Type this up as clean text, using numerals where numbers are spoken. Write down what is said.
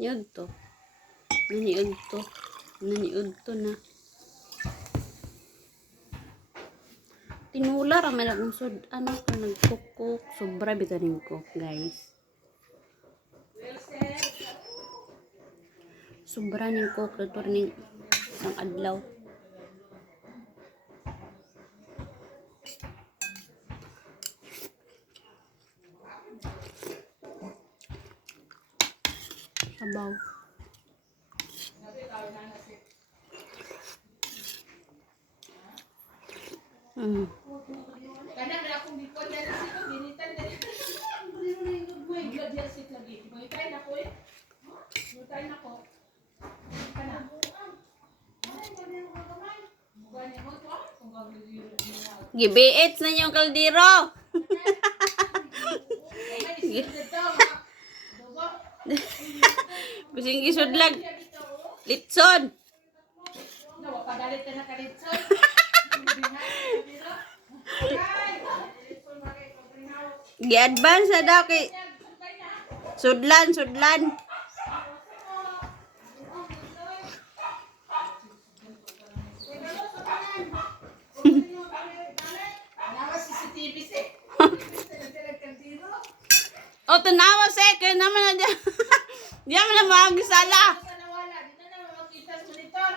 Niud to. Naniud to. Naniud to na. Tinula ramay lang usod. Ano ka nagkukuk. Sobra bitanin ko, guys. Sobra ning cook. Dito ning isang adlaw. Sabaw. Kadang na akong bikon dyan na sito, ginitan dyan. Buhay gila dyan sit lagi. Mangitay na ko eh. Mangitay na ko. Kana. Gibiit na yung kaldero. Kusing gisudlag. Litson. Pagalit ka na ka litson. Gi-advance na daw kay Sudlan. O, tanawa kaya naman na dyan. Diyan mo na magisala. Dito na makita sa monitor.